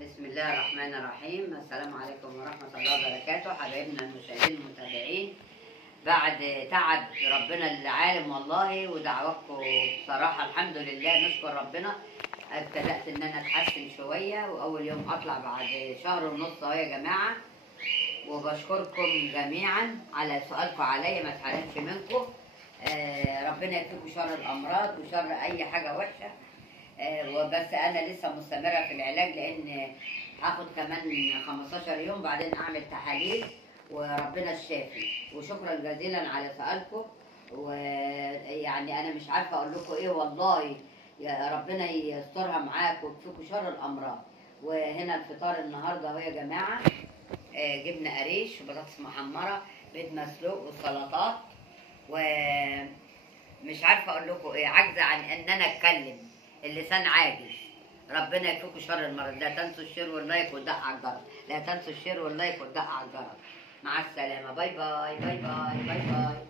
بسم الله الرحمن الرحيم. السلام عليكم ورحمة الله وبركاته. حبايبنا المشاهدين المتابعين، بعد تعب ربنا العالم والله ودعواتكم بصراحة الحمد لله نشكر ربنا. ابتدأت ان انا اتحسن شوية، واول يوم اطلع بعد شهر ونص اهو يا جماعة. وبشكركم جميعا على سؤالكم عليا، ما اتحرمش منكم. ربنا يكفيكم شر الامراض وشر اي حاجة وحشة. وبس انا لسه مستمره في العلاج، لان هاخد كمان 15 يوم بعدين اعمل تحاليل وربنا الشافي. وشكرا جزيلا على سؤالكم. ويعني انا مش عارفه اقول لكم ايه والله. يا ربنا يسترها معاكم ويكفيكم شر الامراض. وهنا الفطار النهارده اهو يا جماعه. جبنه قريش وبطاطس محمره، بيض مسلوق والسلطات. ومش عارفه اقول لكم ايه، عاجزه عن ان انا اتكلم، اللسان عاجز. ربنا يكفيكم شر المرض. لا تنسوا الشير واللايك والدق على الجرس. لا تنسوا الشير واللايك والدق على الجرس. مع السلامه. باي باي باي باي باي باي.